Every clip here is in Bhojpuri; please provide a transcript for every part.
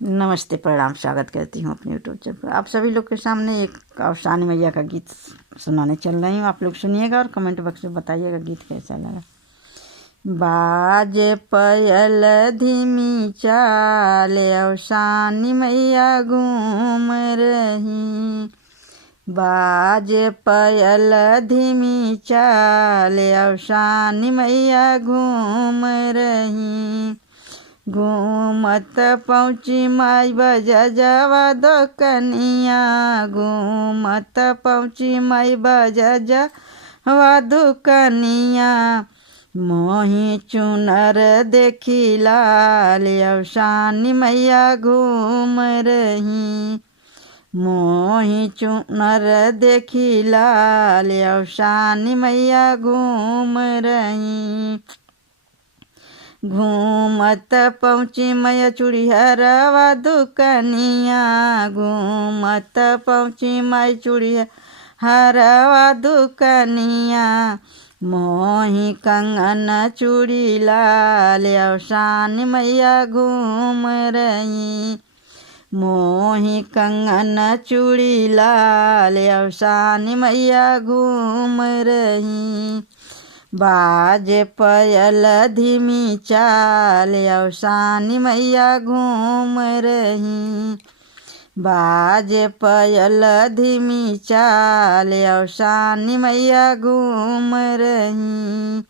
नमस्ते, प्रणाम, स्वागत करती हूँ अपने यूट्यूब चैनल पर। आप सभी लोग के सामने एक अफसानी मैया का गीत सुनाने चल रही हूँ। आप लोग सुनिएगा और कमेंट बॉक्स में बताइएगा गीत कैसा लगा। बाजे पयल धीमी चाल अफसानी मैया घूम रही। बाजे पयल धीमी चाल अफसानी मैया घूम रही। घूमत पहुँची माई बजजवा दुकनिया। घूमत पहुँची माई बजजवा दुकनिया। मोही चुनर देखी लाल अफसानी मैया घूम रही। मोही चुनर देखी लाल अफसानी मैया घूम रही। घूमत पहुँची मैया चूड़ीहरवा दुकनिया। घूमत पहुँची माई चूड़ीहरवा दुकनिया। मोही कंगन चूड़ी लाल अफसानी मैया घूम रही। मोही कंगन चूड़ी लाल अफसानी मैया घूम रही। बाजे पयल धीमी चाल अफसानी मैया घूम रही। बाजे पयल धीमी चाल अफसानी मैया घूम रही।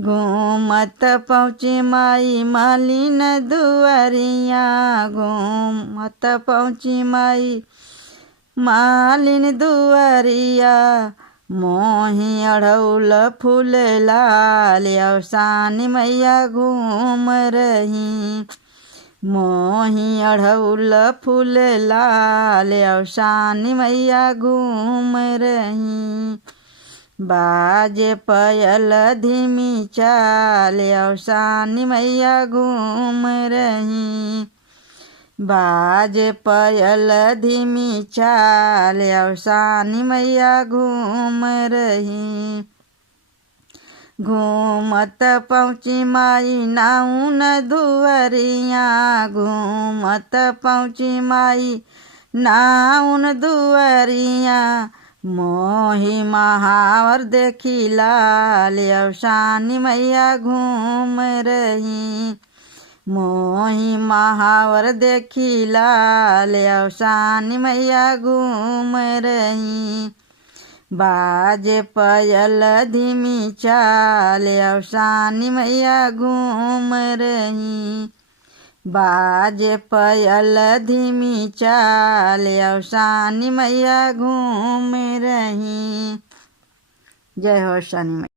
घूमत पहुँची माई मालिन दुआरिया। घूमत पहुँची माई मालिन दुआरिया। मोही अड़हुल फूल लाल अफसानी मैया घूम रही। मोही अड़हुल फूल लाल अफसानी मैया घूम रही। बाजे पयल धीमी चाल अफसानी मैया घूम रही। बाजे पयल धीमी चाल अफसानी मैया घूम रही। घूमत पहुँची माई नाउन दुआरिया। घूमत पहुँची माई नाउन दुआरिया। मोही महावर देखी लाल अफसानी मैया घूम रही। मोही महावर देखी लाल अफसानी मैया घूम रही। बाजे पयल धीमी चाल अफसानी मैया घूम रही। बाजे पयल धीमी चाल अफसानी मैया घूम रही। जय हो अफसानी मैया।